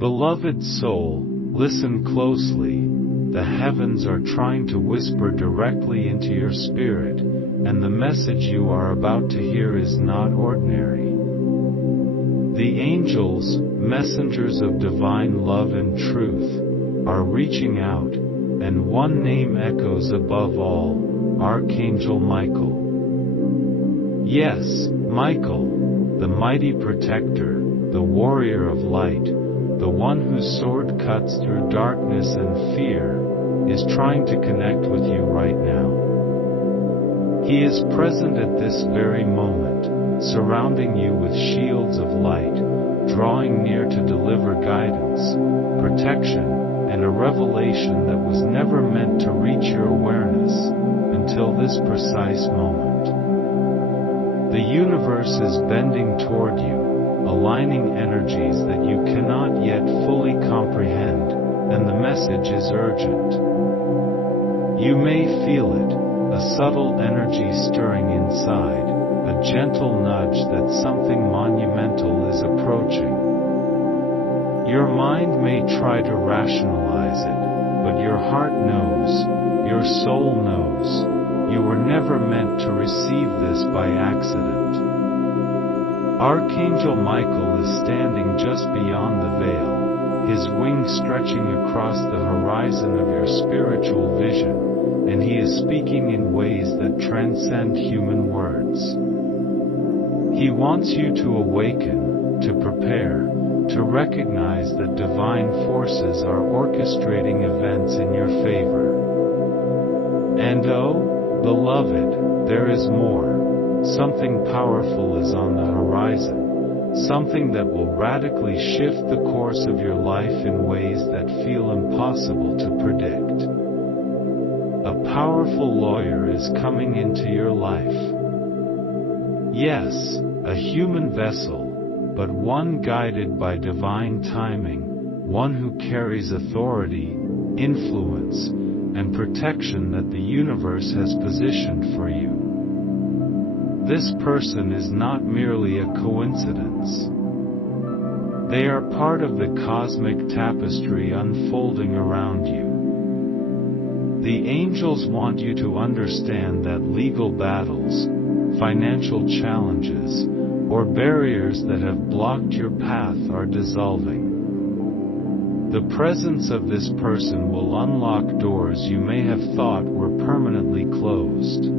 Beloved soul, listen closely. The heavens are trying to whisper directly into your spirit, and the message you are about to hear is not ordinary. The angels, messengers of divine love and truth, are reaching out, and one name echoes above all: Archangel Michael. Yes, Michael, the mighty protector, the warrior of light, the one whose sword cuts through darkness and fear, is trying to connect with you right now. He is present at this very moment, surrounding you with shields of light, drawing near to deliver guidance, protection, and a revelation that was never meant to reach your awareness until this precise moment. The universe is bending toward you, aligning energies that you cannot yet fully comprehend, and the message is urgent. You may feel it, a subtle energy stirring inside, a gentle nudge that something monumental is approaching. Your mind may try to rationalize it, but your heart knows, your soul knows, you were never meant to receive this by accident. Archangel Michael is standing just beyond the veil, his wings stretching across the horizon of your spiritual vision, and he is speaking in ways that transcend human words. He wants you to awaken, to prepare, to recognize that divine forces are orchestrating events in your favor. And oh, beloved, there is more. Something powerful is on the horizon, something that will radically shift the course of your life in ways that feel impossible to predict. A powerful lawyer is coming into your life. Yes, a human vessel, but one guided by divine timing, one who carries authority, influence, and protection that the universe has positioned for you. This person is not merely a coincidence. They are part of the cosmic tapestry unfolding around you. The angels want you to understand that legal battles, financial challenges, or barriers that have blocked your path are dissolving. The presence of this person will unlock doors you may have thought were permanently closed.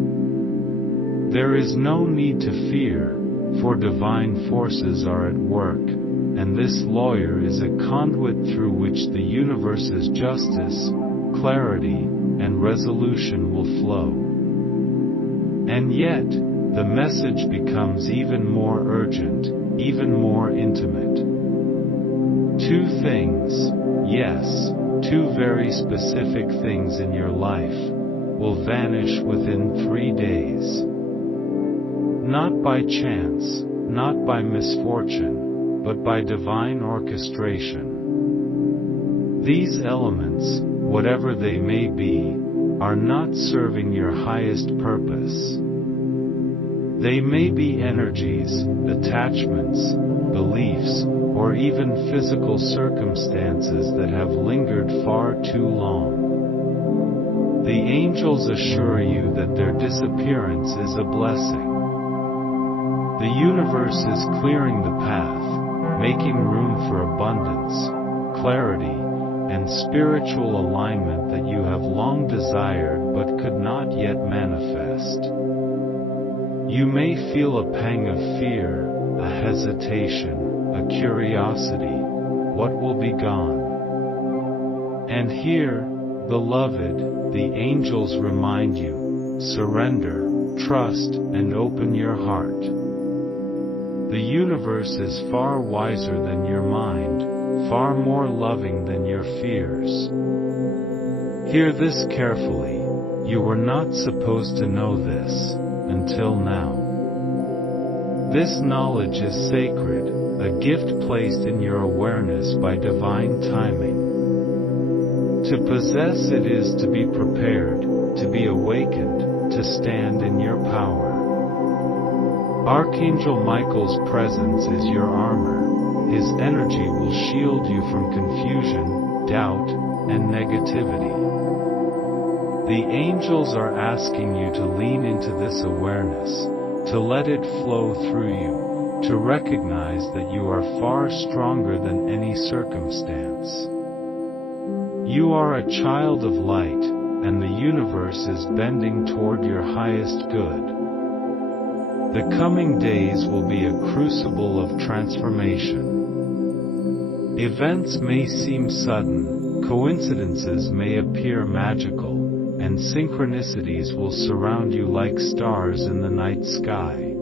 There is no need to fear, for divine forces are at work, and this lawyer is a conduit through which the universe's justice, clarity, and resolution will flow. And yet, the message becomes even more urgent, even more intimate. Two things, yes, two very specific things in your life, will vanish within 3 days. Not by chance, not by misfortune, but by divine orchestration. These elements, whatever they may be, are not serving your highest purpose. They may be energies, attachments, beliefs, or even physical circumstances that have lingered far too long. The angels assure you that their disappearance is a blessing. The universe is clearing the path, making room for abundance, clarity, and spiritual alignment that you have long desired but could not yet manifest. You may feel a pang of fear, a hesitation, a curiosity: what will be gone? And here, beloved, the angels remind you: surrender, trust, and open your heart. The universe is far wiser than your mind, far more loving than your fears. Hear this carefully: you were not supposed to know this, until now. This knowledge is sacred, a gift placed in your awareness by divine timing. To possess it is to be prepared, to be awakened, to stand in your power. Archangel Michael's presence is your armor, His energy will shield you from confusion, doubt, and negativity. The angels are asking you to lean into this awareness, to let it flow through you, to recognize that you are far stronger than any circumstance. You are a child of light, and the universe is bending toward your highest good. The coming days will be a crucible of transformation. Events may seem sudden, coincidences may appear magical, and synchronicities will surround you like stars in the night sky.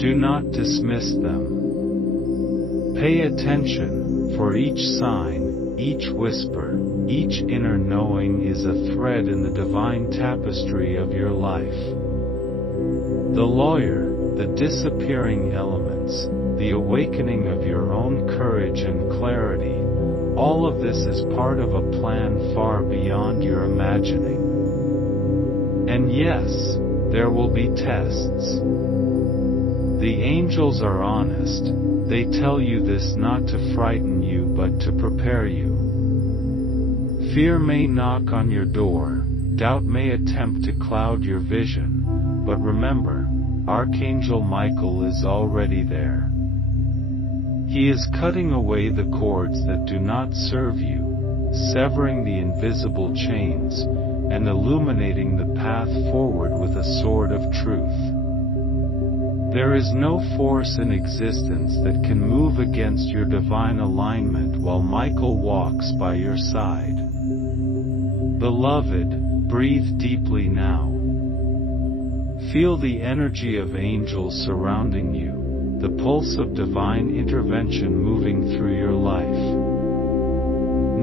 Do not dismiss them. Pay attention, for each sign, each whisper, each inner knowing is a thread in the divine tapestry of your life. The lawyer, the disappearing elements, the awakening of your own courage and clarity, all of this is part of a plan far beyond your imagining. And yes, there will be tests. The angels are honest. They tell you this not to frighten you but to prepare you. Fear may knock on your door, doubt may attempt to cloud your vision, but remember, Archangel Michael is already there. He is cutting away the cords that do not serve you, severing the invisible chains, and illuminating the path forward with a sword of truth. There is no force in existence that can move against your divine alignment while Michael walks by your side. Beloved, breathe deeply now. Feel the energy of angels surrounding you, the pulse of divine intervention moving through your life.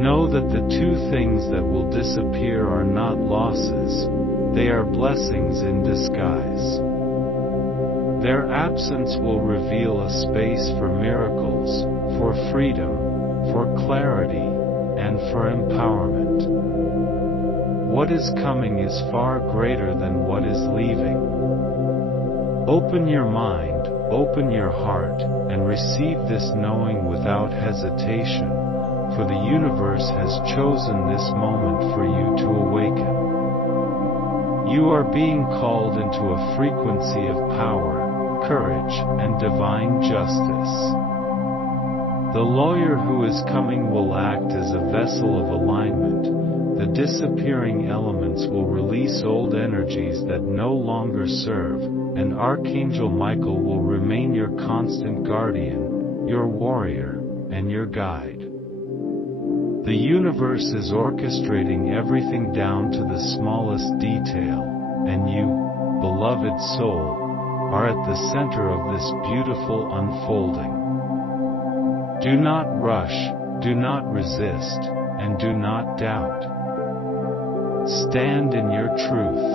Know that the two things that will disappear are not losses, they are blessings in disguise. Their absence will reveal a space for miracles, for freedom, for clarity, and for empowerment. What is coming is far greater than what is leaving. Open your mind, open your heart, and receive this knowing without hesitation, for the universe has chosen this moment for you to awaken. You are being called into a frequency of power, courage, and divine justice. The lawyer who is coming will act as a vessel of alignment. The disappearing elements will release old energies that no longer serve, and Archangel Michael will remain your constant guardian, your warrior, and your guide. The universe is orchestrating everything down to the smallest detail, and you, beloved soul, are at the center of this beautiful unfolding. Do not rush, do not resist, and do not doubt. Stand in your truth.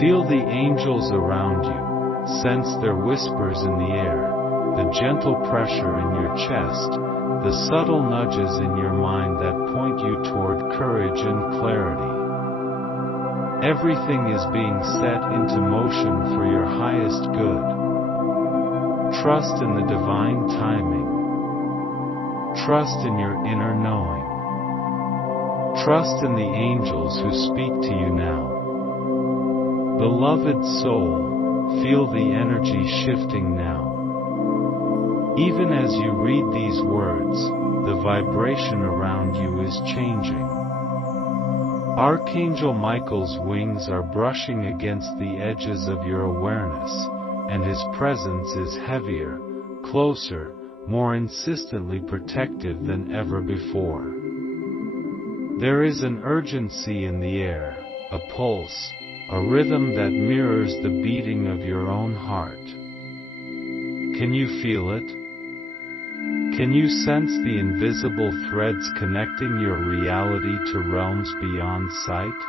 Feel the angels around you, sense their whispers in the air, the gentle pressure in your chest, the subtle nudges in your mind that point you toward courage and clarity. Everything is being set into motion for your highest good. Trust in the divine timing. Trust in your inner knowing. Trust in the angels who speak to you now. Beloved soul, feel the energy shifting now. Even as you read these words, the vibration around you is changing. Archangel Michael's wings are brushing against the edges of your awareness, and his presence is heavier, closer, more insistently protective than ever before. There is an urgency in the air, a pulse, a rhythm that mirrors the beating of your own heart. Can you feel it? Can you sense the invisible threads connecting your reality to realms beyond sight?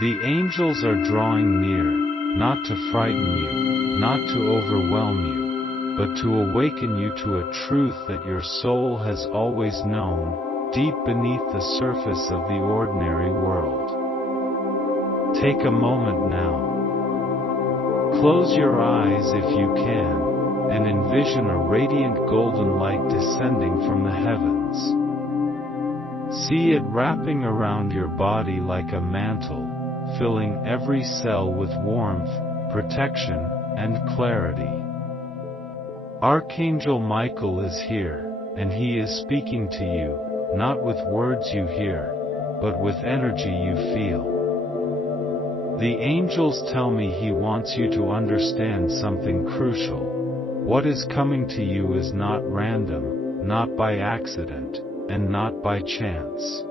The angels are drawing near, not to frighten you, not to overwhelm you, but to awaken you to a truth that your soul has always known, deep beneath the surface of the ordinary world. Take a moment now. Close your eyes if you can. and envision a radiant golden light descending from the heavens. See it wrapping around your body like a mantle, filling every cell with warmth, protection, and clarity. Archangel Michael is here, and he is speaking to you, not with words you hear, but with energy you feel. The angels tell me he wants you to understand something crucial. What is coming to you is not random, not by accident, and not by chance.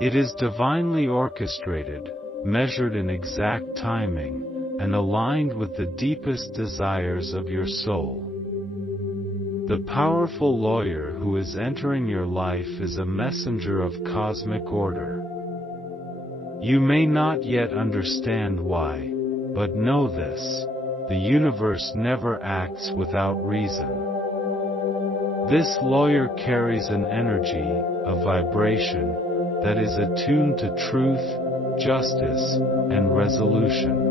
It is divinely orchestrated, measured in exact timing, and aligned with the deepest desires of your soul. The powerful lawyer who is entering your life is a messenger of cosmic order. You may not yet understand why, but know this: the universe never acts without reason. This lawyer carries an energy, a vibration, that is attuned to truth, justice, and resolution.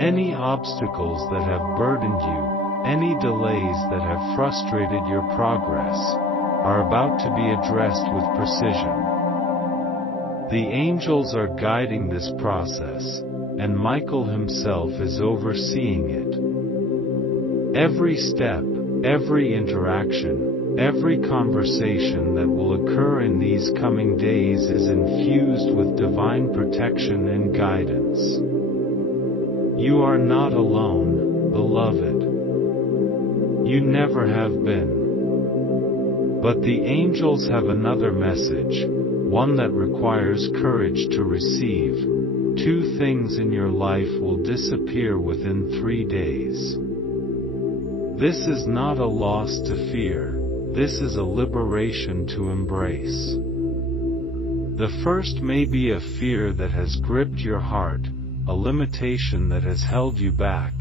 Any obstacles that have burdened you, any delays that have frustrated your progress, are about to be addressed with precision. The angels are guiding this process, and Michael himself is overseeing it. Every step, every interaction, every conversation that will occur in these coming days is infused with divine protection and guidance. You are not alone, beloved. You never have been. But the angels have another message, one that requires courage to receive. 2 things in your life will disappear within 3 days. This is not a loss to fear, this is a liberation to embrace. The first may be a fear that has gripped your heart, a limitation that has held you back,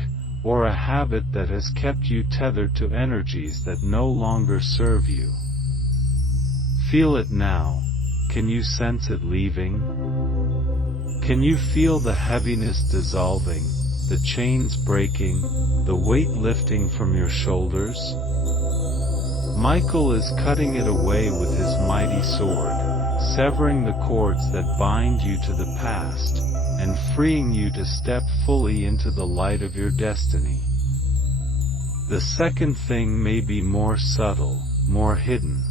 or a habit that has kept you tethered to energies that no longer serve you. Feel it now. Can you sense it leaving? Can you feel the heaviness dissolving, the chains breaking, the weight lifting from your shoulders? Michael is cutting it away with his mighty sword, severing the cords that bind you to the past, and freeing you to step fully into the light of your destiny. The second thing may be more subtle, more hidden,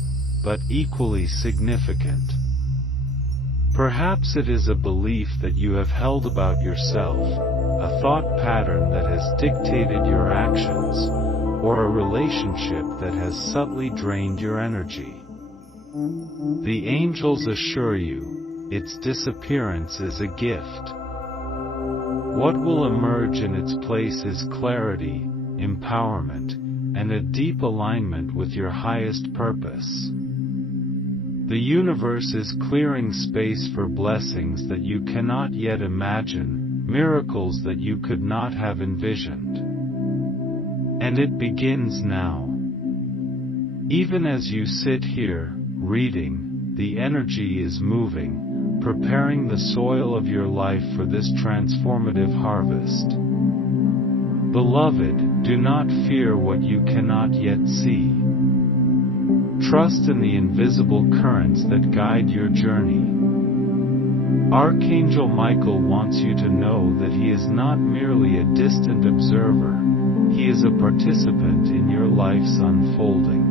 but equally significant. Perhaps it is a belief that you have held about yourself, a thought pattern that has dictated your actions, or a relationship that has subtly drained your energy. The angels assure you, its disappearance is a gift. What will emerge in its place is clarity, empowerment, and a deep alignment with your highest purpose. The universe is clearing space for blessings that you cannot yet imagine, miracles that you could not have envisioned. And it begins now. Even as you sit here, reading, the energy is moving, preparing the soil of your life for this transformative harvest. Beloved, do not fear what you cannot yet see. Trust in the invisible currents that guide your journey. Archangel Michael wants you to know that he is not merely a distant observer, he is a participant in your life's unfolding.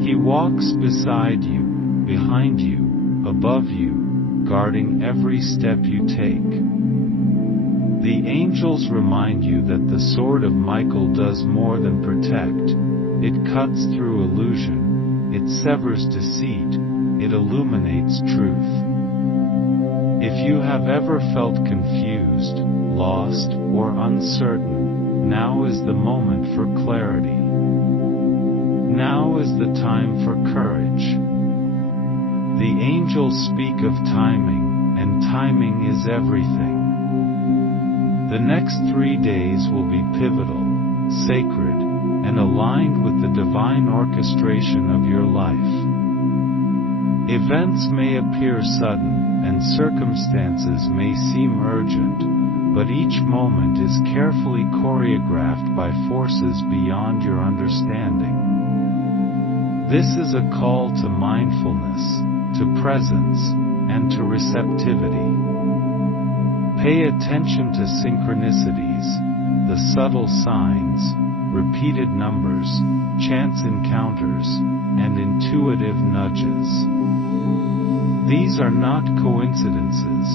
He walks beside you, behind you, above you, guarding every step you take. The angels remind you that the sword of Michael does more than protect. It cuts through illusion, it severs deceit, it illuminates truth. If you have ever felt confused, lost, or uncertain, now is the moment for clarity. Now is the time for courage. The angels speak of timing, and timing is everything. The next 3 days will be pivotal, sacred, and aligned with the divine orchestration of your life. Events may appear sudden, and circumstances may seem urgent, but each moment is carefully choreographed by forces beyond your understanding. This is a call to mindfulness, to presence, and to receptivity. Pay attention to synchronicities, the subtle signs, repeated numbers, chance encounters, and intuitive nudges. These are not coincidences,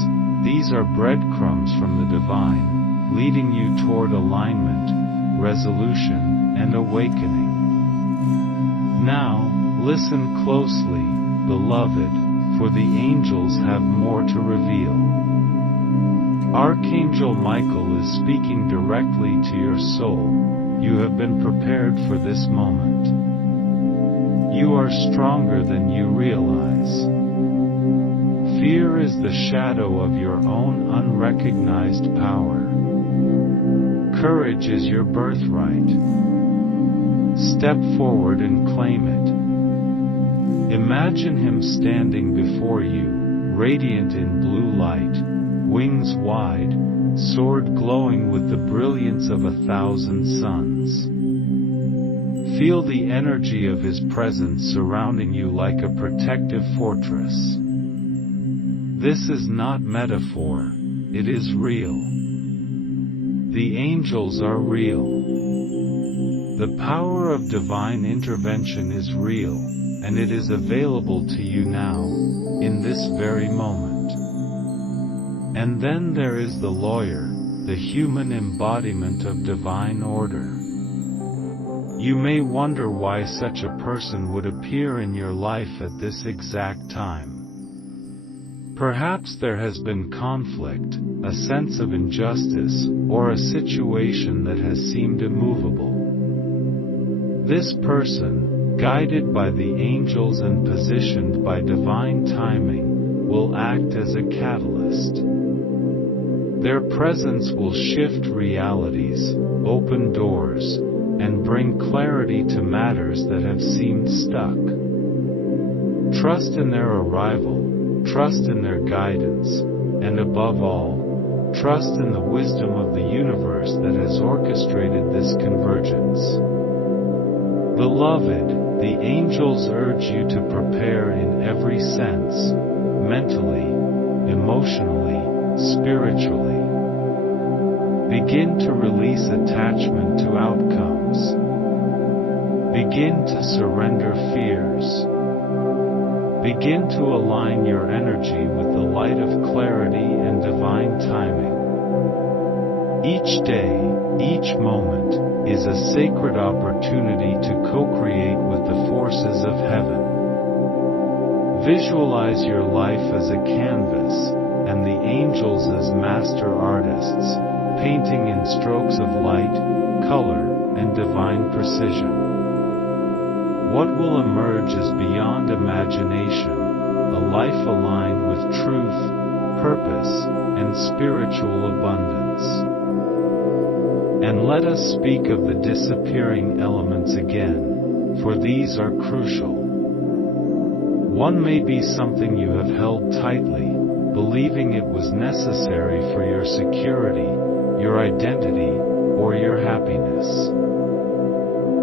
these are breadcrumbs from the divine, leading you toward alignment, resolution, and awakening. Now, listen closely, beloved, for the angels have more to reveal. Archangel Michael is speaking directly to your soul. You have been prepared for this moment. You are stronger than you realize. Fear is the shadow of your own unrecognized power. Courage is your birthright. Step forward and claim it. Imagine him standing before you, radiant in blue light, wings wide, sword glowing with the brilliance of 1,000 suns. Feel the energy of his presence surrounding you like a protective fortress. This is not metaphor, it is real. The angels are real. The power of divine intervention is real, and it is available to you now, in this very moment. And then there is the lawyer, the human embodiment of divine order. You may wonder why such a person would appear in your life at this exact time. Perhaps there has been conflict, a sense of injustice, or a situation that has seemed immovable. This person, guided by the angels and positioned by divine timing, will act as a catalyst. Their presence will shift realities, open doors, and bring clarity to matters that have seemed stuck. Trust in their arrival, trust in their guidance, and above all, trust in the wisdom of the universe that has orchestrated this convergence. Beloved, the angels urge you to prepare in every sense, mentally, emotionally, spiritually. Begin to release attachment to outcomes. Begin to surrender fears. Begin to align your energy with the light of clarity and divine timing. Each day, each moment, is a sacred opportunity to co-create with the forces of heaven. Visualize your life as a canvas, and the angels as master artists, painting in strokes of light, color, and divine precision. What will emerge is beyond imagination, a life aligned with truth, purpose, and spiritual abundance. And let us speak of the disappearing elements again, for these are crucial. One may be something you have held tightly, believing it was necessary for your security, your identity, or your happiness.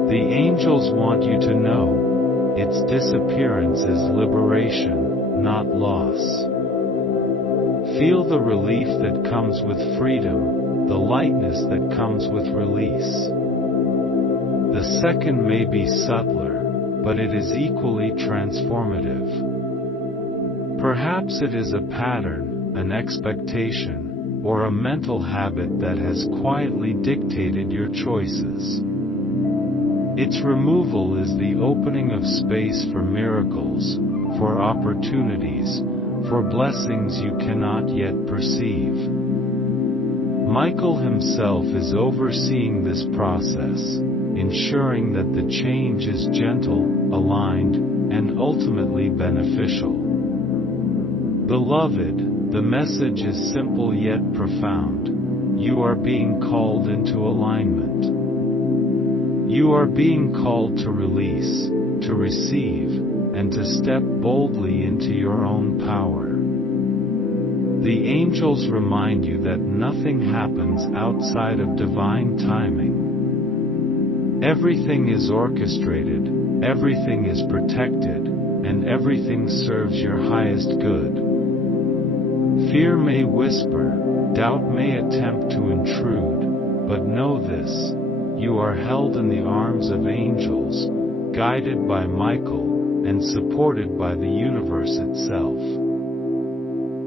The angels want you to know, its disappearance is liberation, not loss. Feel the relief that comes with freedom, the lightness that comes with release. The second may be subtler, but it is equally transformative. Perhaps it is a pattern, an expectation, or a mental habit that has quietly dictated your choices. Its removal is the opening of space for miracles, for opportunities, for blessings you cannot yet perceive. Michael himself is overseeing this process, ensuring that the change is gentle, aligned, and ultimately beneficial. Beloved, the message is simple yet profound. You are being called into alignment. You are being called to release, to receive, and to step boldly into your own power. The angels remind you that nothing happens outside of divine timing. Everything is orchestrated, everything is protected, and everything serves your highest good. Fear may whisper, doubt may attempt to intrude, but know this: you are held in the arms of angels, guided by Michael, and supported by the universe itself.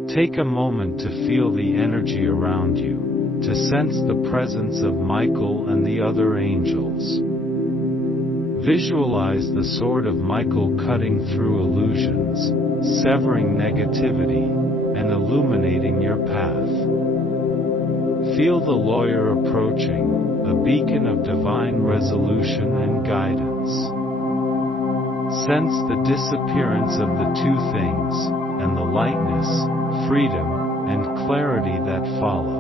Take a moment to feel the energy around you, to sense the presence of Michael and the other angels. Visualize the sword of Michael cutting through illusions, severing negativity, and illuminating your path. Feel the lawyer approaching, a beacon of divine resolution and guidance. Sense the disappearance of the two things, and the lightness, freedom, and clarity that follow.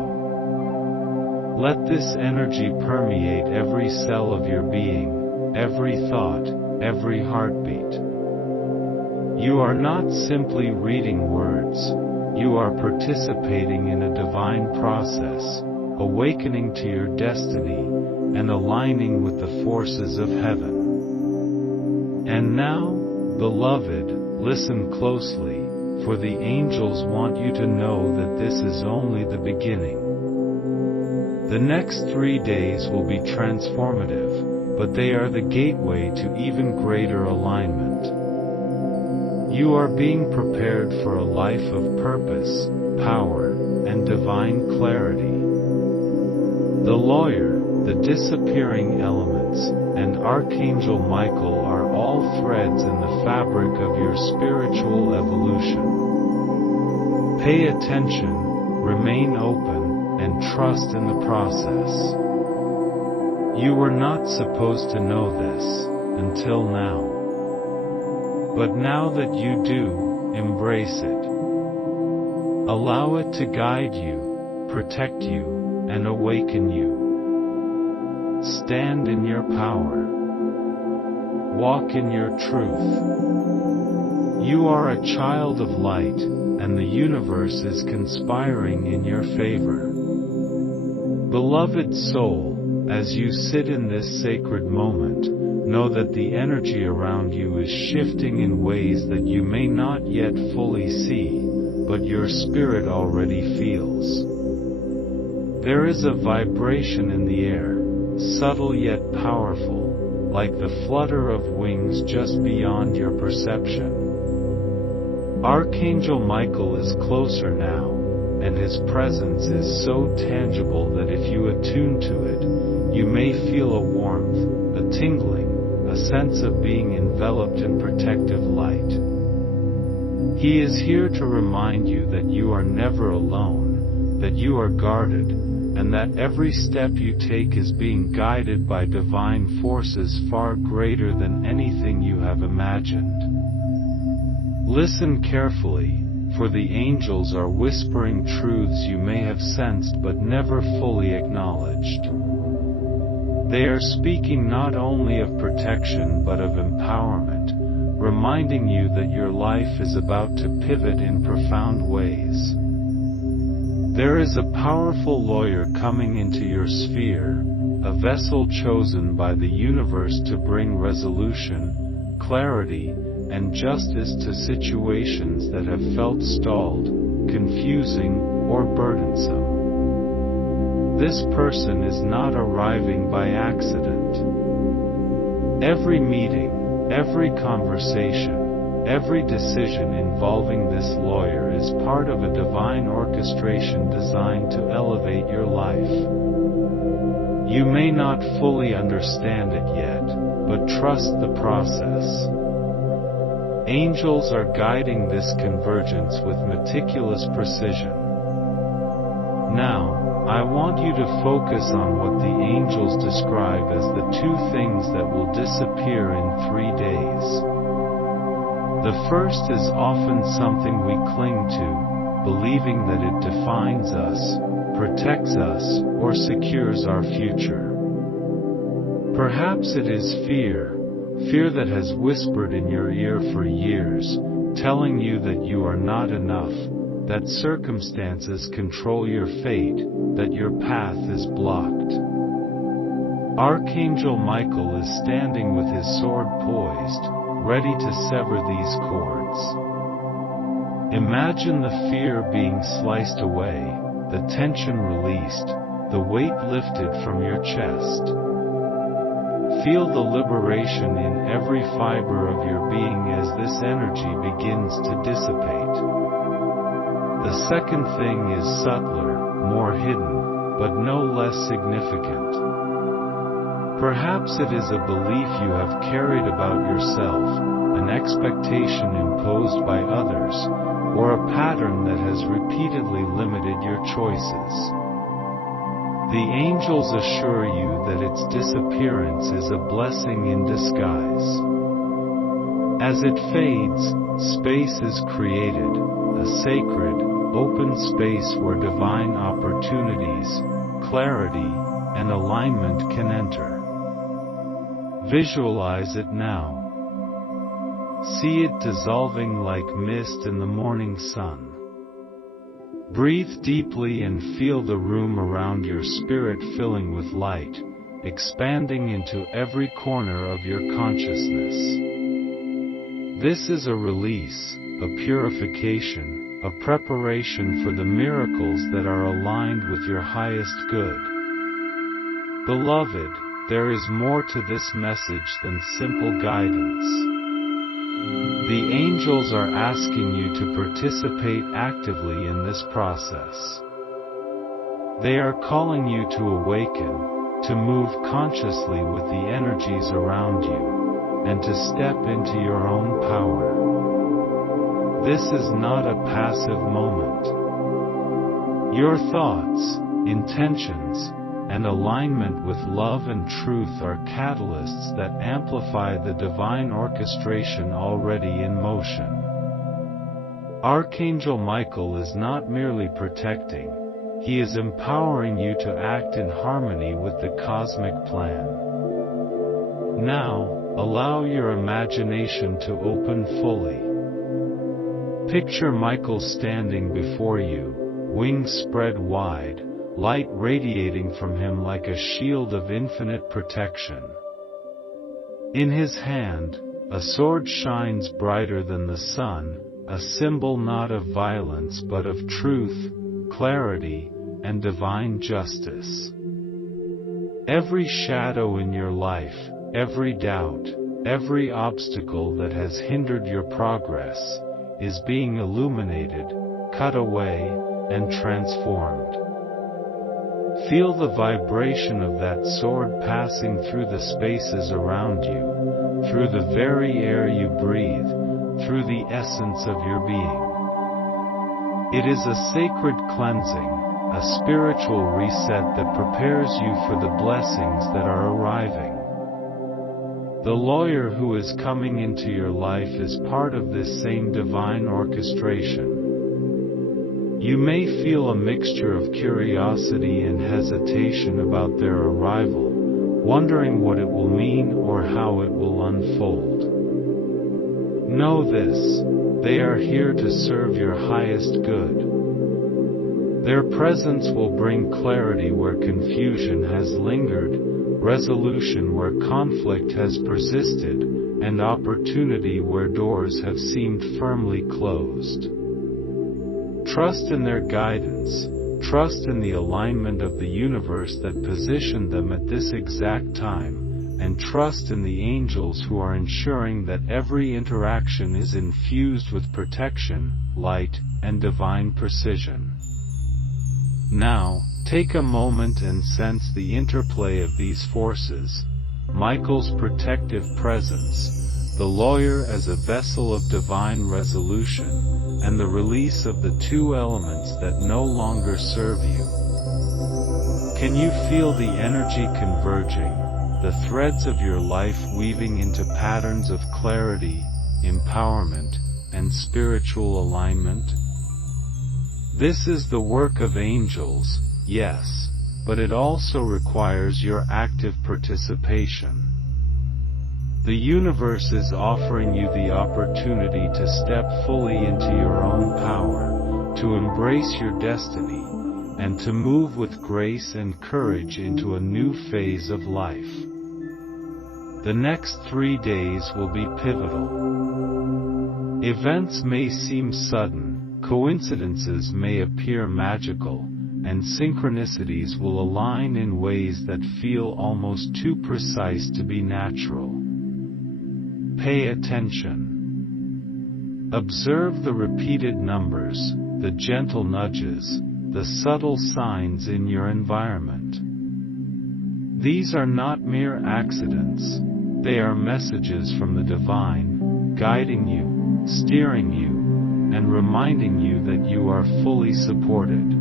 Let this energy permeate every cell of your being, every thought, every heartbeat. You are not simply reading words, you are participating in a divine process, awakening to your destiny, and aligning with the forces of heaven. And now, beloved, listen closely, for the angels want you to know that this is only the beginning. The next 3 days will be transformative, but they are the gateway to even greater alignment. You are being prepared for a life of purpose, power, and divine clarity. The lawyer, the disappearing elements, and Archangel Michael are all threads in the fabric of your spiritual evolution. Pay attention, remain open, and trust in the process. You were not supposed to know this until now. But now that you do, embrace it. Allow it to guide you, protect you, and awaken you. Stand in your power. Walk in your truth. You are a child of light, and the universe is conspiring in your favor. Beloved soul, as you sit in this sacred moment, know that the energy around you is shifting in ways that you may not yet fully see, but your spirit already feels. There is a vibration in the air, subtle yet powerful, like the flutter of wings just beyond your perception. Archangel Michael is closer now, and his presence is so tangible that if you attune to it, you may feel a warmth, a tingling, a sense of being enveloped in protective light. He is here to remind you that you are never alone, that you are guarded, and that every step you take is being guided by divine forces far greater than anything you have imagined. Listen carefully, for the angels are whispering truths you may have sensed but never fully acknowledged. They are speaking not only of protection but of empowerment, reminding you that your life is about to pivot in profound ways. There is a powerful lawyer coming into your sphere, a vessel chosen by the universe to bring resolution, clarity, and justice to situations that have felt stalled, confusing, or burdensome. This person is not arriving by accident. Every meeting, every conversation, every decision involving this lawyer is part of a divine orchestration designed to elevate your life. You may not fully understand it yet, but trust the process. Angels are guiding this convergence with meticulous precision. Now, I want you to focus on what the angels describe as the two things that will disappear in 3 days. The first is often something we cling to, believing that it defines us, protects us, or secures our future. Perhaps it is fear that has whispered in your ear for years, telling you that you are not enough, that circumstances control your fate, that your path is blocked. Archangel Michael is standing with his sword poised, ready to sever these cords. Imagine the fear being sliced away, the tension released, the weight lifted from your chest. Feel the liberation in every fiber of your being as this energy begins to dissipate. The second thing is subtler, more hidden, but no less significant. Perhaps it is a belief you have carried about yourself, an expectation imposed by others, or a pattern that has repeatedly limited your choices. The angels assure you that its disappearance is a blessing in disguise. As it fades, space is created, a sacred, open space where divine opportunities, clarity, and alignment can enter. Visualize it now. See it dissolving like mist in the morning sun. Breathe deeply and feel the room around your spirit filling with light, expanding into every corner of your consciousness. This is a release, a purification, a preparation for the miracles that are aligned with your highest good. Beloved, there is more to this message than simple guidance. The angels are asking you to participate actively in this process. They are calling you to awaken, to move consciously with the energies around you, and to step into your own power. This is not a passive moment. Your thoughts, intentions, and alignment with love and truth are catalysts that amplify the divine orchestration already in motion. Archangel Michael is not merely protecting, he is empowering you to act in harmony with the cosmic plan. Now, allow your imagination to open fully. Picture Michael standing before you, wings spread wide, light radiating from him like a shield of infinite protection. In his hand, a sword shines brighter than the sun, a symbol not of violence but of truth, clarity, and divine justice. Every shadow in your life, every doubt, every obstacle that has hindered your progress, is being illuminated, cut away, and transformed. Feel the vibration of that sword passing through the spaces around you, through the very air you breathe, through the essence of your being. It is a sacred cleansing, a spiritual reset that prepares you for the blessings that are arriving. The lawyer who is coming into your life is part of this same divine orchestration. You may feel a mixture of curiosity and hesitation about their arrival, wondering what it will mean or how it will unfold. Know this, they are here to serve your highest good. Their presence will bring clarity where confusion has lingered, resolution where conflict has persisted, and opportunity where doors have seemed firmly closed. Trust in their guidance, trust in the alignment of the universe that positioned them at this exact time, and trust in the angels who are ensuring that every interaction is infused with protection, light, and divine precision. Now, take a moment and sense the interplay of these forces: Michael's protective presence, the lawyer as a vessel of divine resolution, and the release of the two elements that no longer serve you. Can you feel the energy converging, the threads of your life weaving into patterns of clarity, empowerment, and spiritual alignment? This is the work of angels, yes, but it also requires your active participation. The universe is offering you the opportunity to step fully into your own power, to embrace your destiny, and to move with grace and courage into a new phase of life. The next 3 days will be pivotal. Events may seem sudden, coincidences may appear magical, and synchronicities will align in ways that feel almost too precise to be natural. Pay attention. Observe the repeated numbers, the gentle nudges, the subtle signs in your environment. These are not mere accidents, they are messages from the divine, guiding you, steering you, and reminding you that you are fully supported.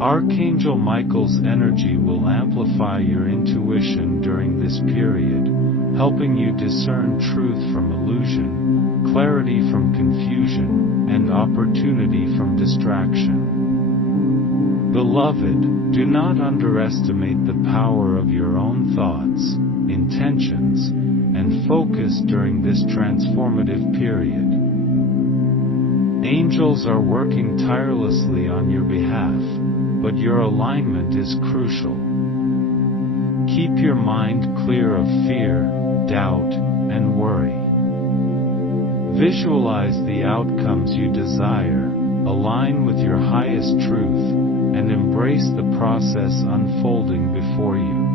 Archangel Michael's energy will amplify your intuition during this period, helping you discern truth from illusion, clarity from confusion, and opportunity from distraction. Beloved, do not underestimate the power of your own thoughts, intentions, and focus during this transformative period. Angels are working tirelessly on your behalf, but your alignment is crucial. Keep your mind clear of fear, doubt, and worry. Visualize the outcomes you desire, align with your highest truth, and embrace the process unfolding before you.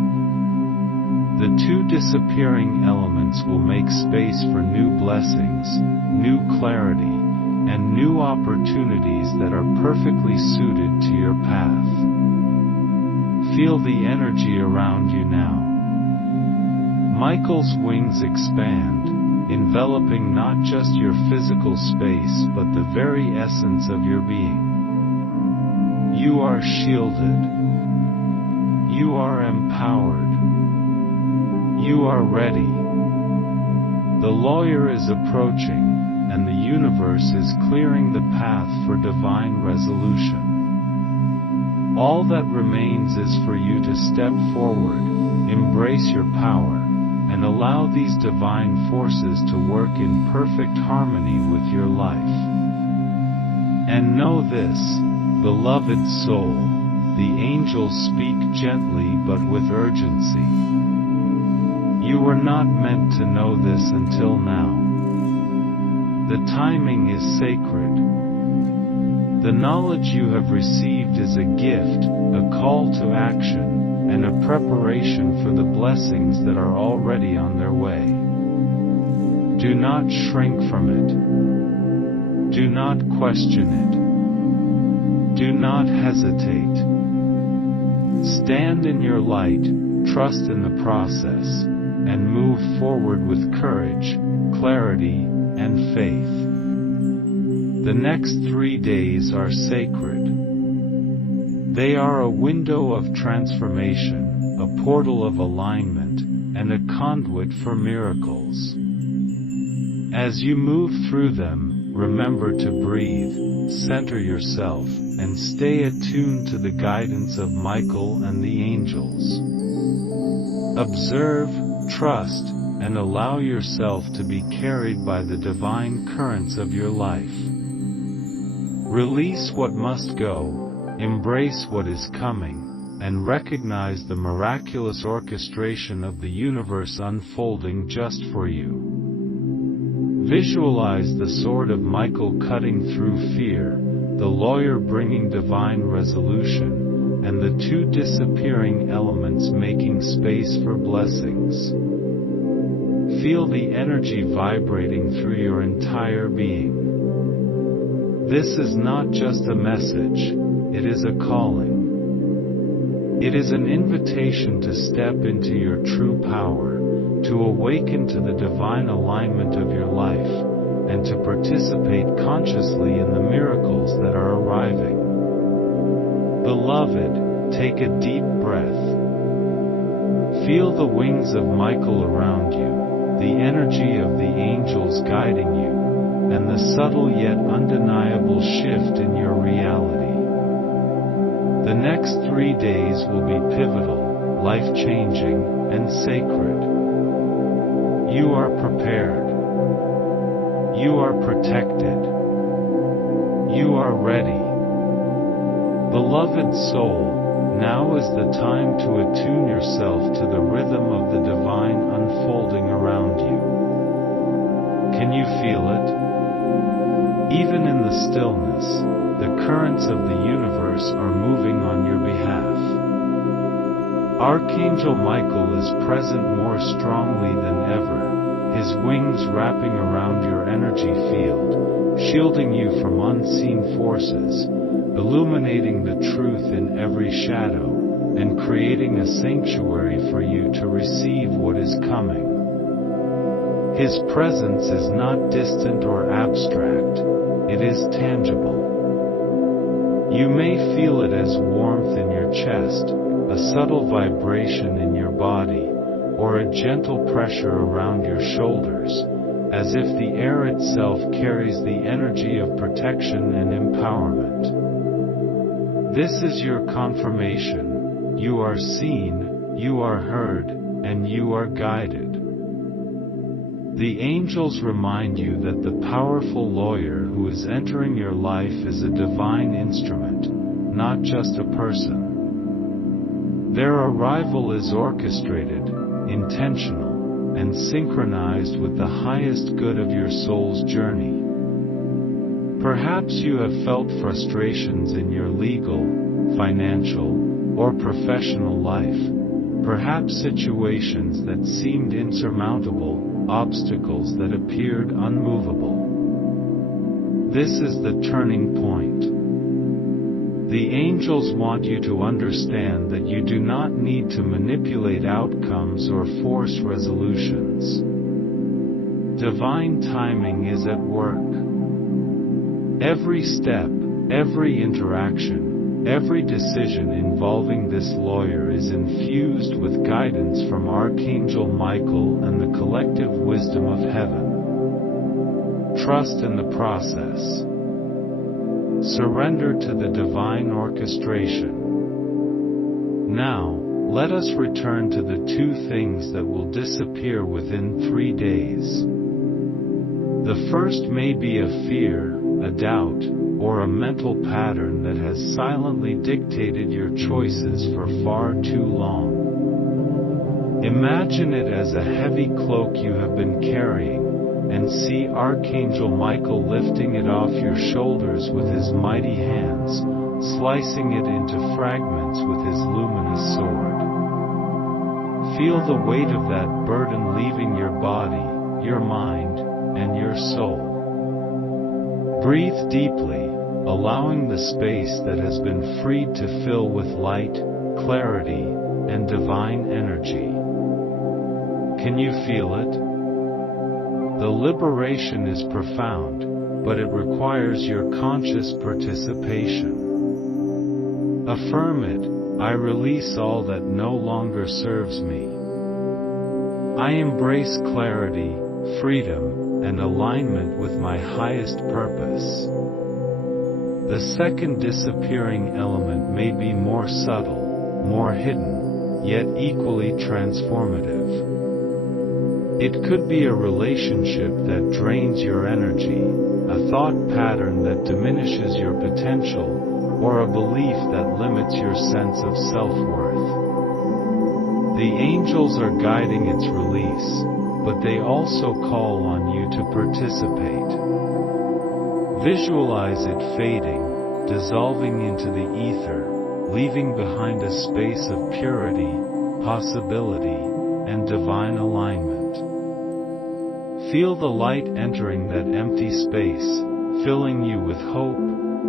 The two disappearing elements will make space for new blessings, new clarity, and new opportunities that are perfectly suited to your path. Feel the energy around you now. Michael's wings expand, enveloping not just your physical space but the very essence of your being. You are shielded. You are empowered. You are ready. The lawyer is approaching, and the universe is clearing the path for divine resolution. All that remains is for you to step forward, embrace your power, and allow these divine forces to work in perfect harmony with your life. And know this, beloved soul, the angels speak gently but with urgency. You were not meant to know this until now. The timing is sacred. The knowledge you have received is a gift, a call to action, and a preparation for the blessings that are already on their way. Do not shrink from it. Do not question it. Do not hesitate. Stand in your light, trust in the process, and move forward with courage, clarity, and faith. The next 3 days are sacred. They are a window of transformation, a portal of alignment, and a conduit for miracles. As you move through them, remember to breathe, center yourself, and stay attuned to the guidance of Michael and the angels. Observe, trust, and allow yourself to be carried by the divine currents of your life. Release what must go, embrace what is coming, and recognize the miraculous orchestration of the universe unfolding just for you. Visualize the sword of Michael cutting through fear, the lawyer bringing divine resolution, and the two disappearing elements making space for blessings. Feel the energy vibrating through your entire being. This is not just a message, it is a calling. It is an invitation to step into your true power, to awaken to the divine alignment of your life, and to participate consciously in the miracles that are arriving. Beloved, take a deep breath. Feel the wings of Michael around you, the energy of the angels guiding you, and the subtle yet undeniable shift in your reality. The next 3 days will be pivotal, life-changing, and sacred. You are prepared. You are protected. You are ready. Beloved soul, now is the time to attune yourself to the rhythm of the divine unfolding around you. Can you feel it? Even in the stillness, the currents of the universe are moving on your behalf. Archangel Michael is present more strongly than ever, his wings wrapping around your energy field, shielding you from unseen forces, illuminating the truth in every shadow, and creating a sanctuary for you to receive what is coming. His presence is not distant or abstract, it is tangible. You may feel it as warmth in your chest, a subtle vibration in your body, or a gentle pressure around your shoulders, as if the air itself carries the energy of protection and empowerment. This is your confirmation: you are seen, you are heard, and you are guided. The angels remind you that the powerful lawyer who is entering your life is a divine instrument, not just a person. Their arrival is orchestrated, intentional, and synchronized with the highest good of your soul's journey. Perhaps you have felt frustrations in your legal, financial, or professional life, perhaps situations that seemed insurmountable, obstacles that appeared unmovable. This is the turning point. The angels want you to understand that you do not need to manipulate outcomes or force resolutions. Divine timing is at work. Every step, every interaction, every decision involving this lawyer is infused with guidance from Archangel Michael and the collective wisdom of heaven. Trust in the process. Surrender to the divine orchestration. Now, let us return to the two things that will disappear within 3 days. The first may be a fear, a doubt, or a mental pattern that has silently dictated your choices for far too long. Imagine it as a heavy cloak you have been carrying, and see Archangel Michael lifting it off your shoulders with his mighty hands, slicing it into fragments with his luminous sword. Feel the weight of that burden leaving your body, your mind, and your soul. Breathe deeply, allowing the space that has been freed to fill with light, clarity, and divine energy. Can you feel it? The liberation is profound, but it requires your conscious participation. Affirm it: I release all that no longer serves me. I embrace clarity, freedom, and alignment with my highest purpose. The second disappearing element may be more subtle, more hidden, yet equally transformative. It could be a relationship that drains your energy, a thought pattern that diminishes your potential, or a belief that limits your sense of self-worth. The angels are guiding its release, but they also call on you to participate. Visualize it fading, dissolving into the ether, leaving behind a space of purity, possibility, and divine alignment. Feel the light entering that empty space, filling you with hope,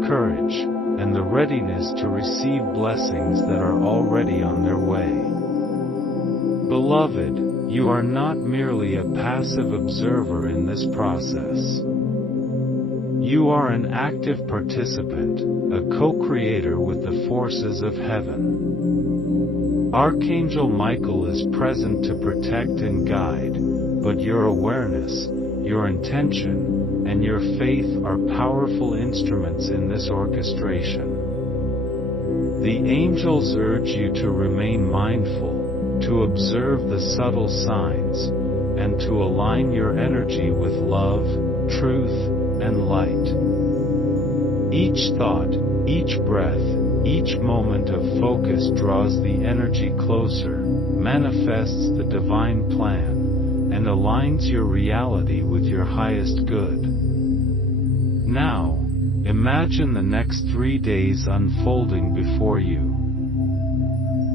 courage, and the readiness to receive blessings that are already on their way. Beloved, you are not merely a passive observer in this process. You are an active participant, a co-creator with the forces of heaven. Archangel Michael is present to protect and guide, but your awareness, your intention, and your faith are powerful instruments in this orchestration. The angels urge you to remain mindful, to observe the subtle signs, and to align your energy with love, truth, and light. Each thought, each breath, each moment of focus draws the energy closer, manifests the divine plan, and aligns your reality with your highest good. Now, imagine the next 3 days unfolding before you.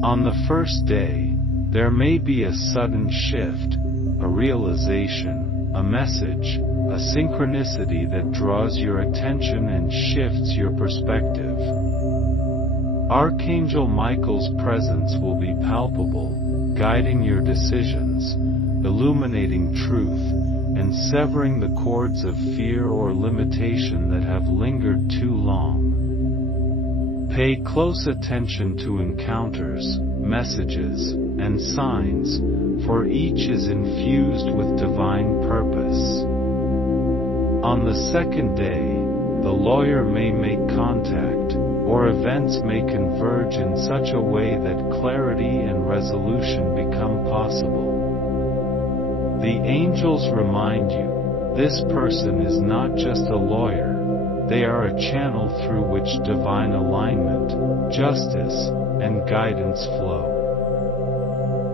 On the first day, there may be a sudden shift, a realization, a message, a synchronicity that draws your attention and shifts your perspective. Archangel Michael's presence will be palpable, guiding your decisions, illuminating truth, and severing the cords of fear or limitation that have lingered too long. Pay close attention to encounters, messages, and signs, for each is infused with divine purpose. On the second day, the lawyer may make contact, or events may converge in such a way that clarity and resolution become possible. The angels remind you, this person is not just a lawyer, they are a channel through which divine alignment, justice, and guidance flow.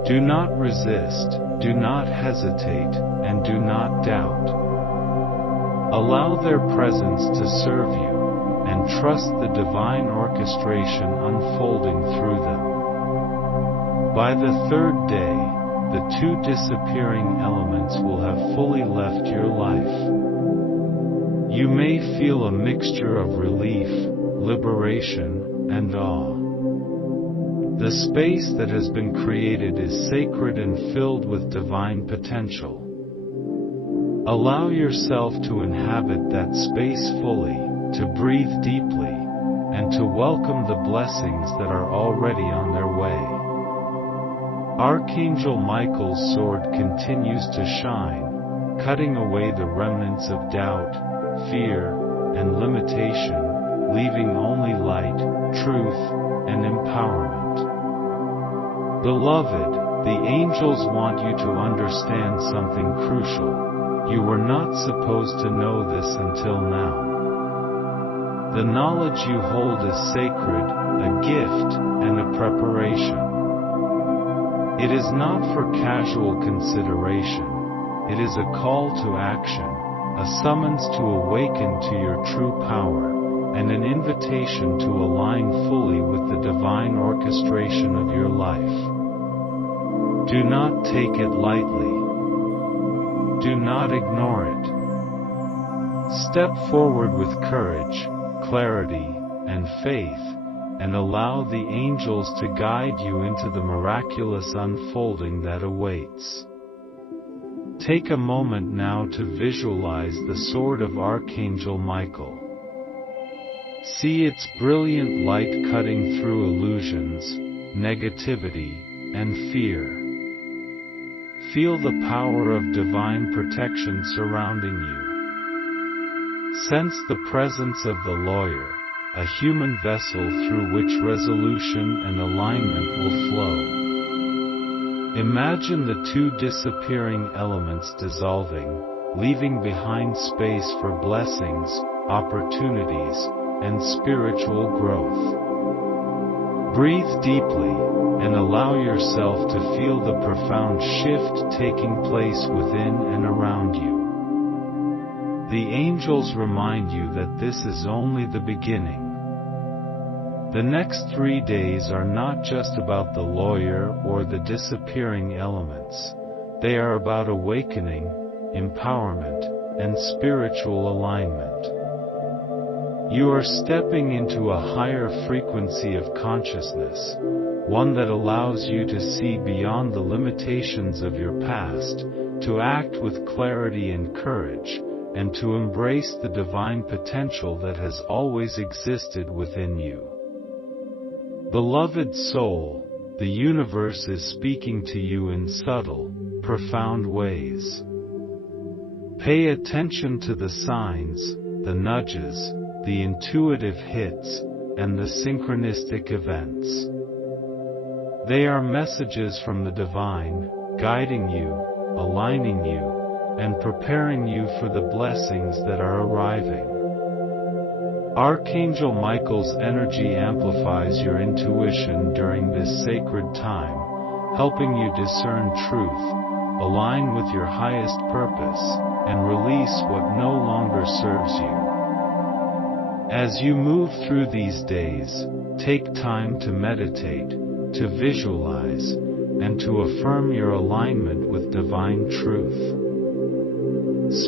Do not resist, do not hesitate, and do not doubt. Allow their presence to serve you, and trust the divine orchestration unfolding through them. By the third day, the two disappearing elements will have fully left your life. You may feel a mixture of relief, liberation, and awe. The space that has been created is sacred and filled with divine potential. Allow yourself to inhabit that space fully, to breathe deeply, and to welcome the blessings that are already on their way. Archangel Michael's sword continues to shine, cutting away the remnants of doubt, fear, and limitation, leaving only light, truth, and empowerment. Beloved, the angels want you to understand something crucial. You were not supposed to know this until now. The knowledge you hold is sacred, a gift, and a preparation. It is not for casual consideration. It is a call to action, a summons to awaken to your true power, and an invitation to align fully with the divine orchestration of your life. Do not take it lightly. Do not ignore it. Step forward with courage, clarity, and faith, and allow the angels to guide you into the miraculous unfolding that awaits. Take a moment now to visualize the sword of Archangel Michael. See its brilliant light cutting through illusions, negativity, and fear. Feel the power of divine protection surrounding you. Sense the presence of the lawyer, a human vessel through which resolution and alignment will flow. Imagine the two disappearing elements dissolving, leaving behind space for blessings, opportunities, and spiritual growth. Breathe deeply, and allow yourself to feel the profound shift taking place within and around you. The angels remind you that this is only the beginning. The next 3 days are not just about the lawyer or the disappearing elements. They are about awakening, empowerment, and spiritual alignment. You are stepping into a higher frequency of consciousness, one that allows you to see beyond the limitations of your past, to act with clarity and courage, and to embrace the divine potential that has always existed within you. Beloved soul, the universe is speaking to you in subtle, profound ways. Pay attention to the signs, the nudges, the intuitive hits, and the synchronistic events. They are messages from the divine, guiding you, aligning you, and preparing you for the blessings that are arriving. Archangel Michael's energy amplifies your intuition during this sacred time, helping you discern truth, align with your highest purpose, and release what no longer serves you. As you move through these days, take time to meditate, to visualize, and to affirm your alignment with divine truth.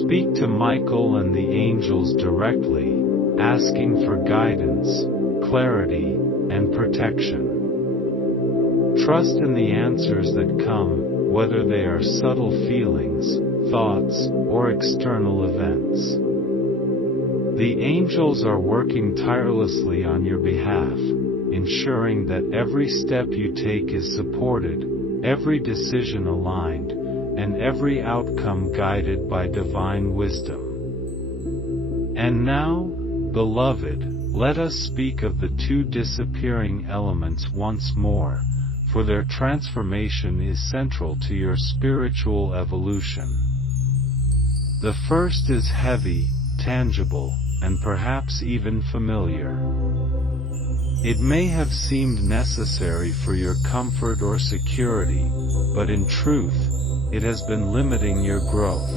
Speak to Michael and the angels directly, asking for guidance, clarity, and protection. Trust in the answers that come, whether they are subtle feelings, thoughts, or external events. The angels are working tirelessly on your behalf, ensuring that every step you take is supported, every decision aligned, and every outcome guided by divine wisdom. And now, beloved, let us speak of the two disappearing elements once more, for their transformation is central to your spiritual evolution. The first is heavy, tangible, and perhaps even familiar. It may have seemed necessary for your comfort or security, but in truth, it has been limiting your growth.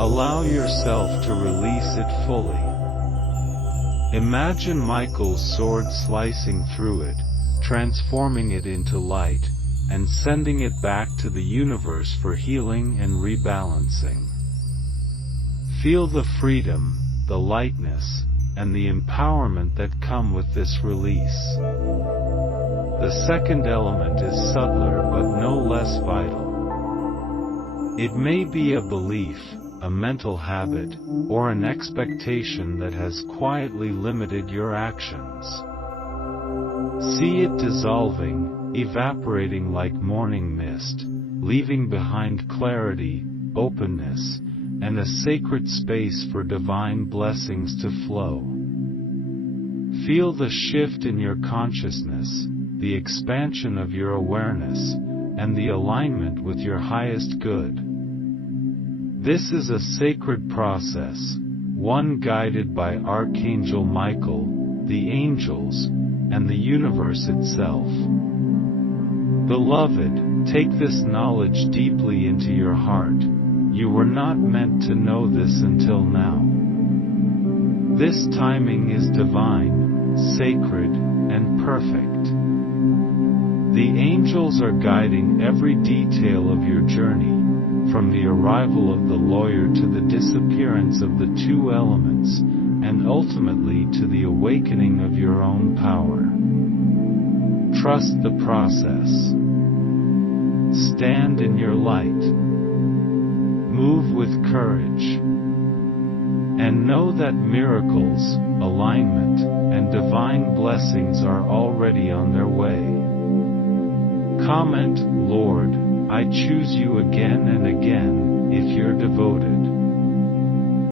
Allow yourself to release it fully. Imagine Michael's sword slicing through it, transforming it into light, and sending it back to the universe for healing and rebalancing. Feel the freedom, the lightness, and the empowerment that come with this release. The second element is subtler but no less vital. It may be a belief, a mental habit, or an expectation that has quietly limited your actions. See it dissolving, evaporating like morning mist, leaving behind clarity, openness, and a sacred space for divine blessings to flow. Feel the shift in your consciousness, the expansion of your awareness, and the alignment with your highest good. This is a sacred process, one guided by Archangel Michael, the angels, and the universe itself. Beloved, take this knowledge deeply into your heart. You were not meant to know this until now. This timing is divine, sacred, and perfect. The angels are guiding every detail of your journey, from the arrival of the lawyer to the disappearance of the two elements, and ultimately to the awakening of your own power. Trust the process. Stand in your light. Move with courage. And know that miracles, alignment, and divine blessings are already on their way. Comment, Lord, I choose you again and again, if you're devoted.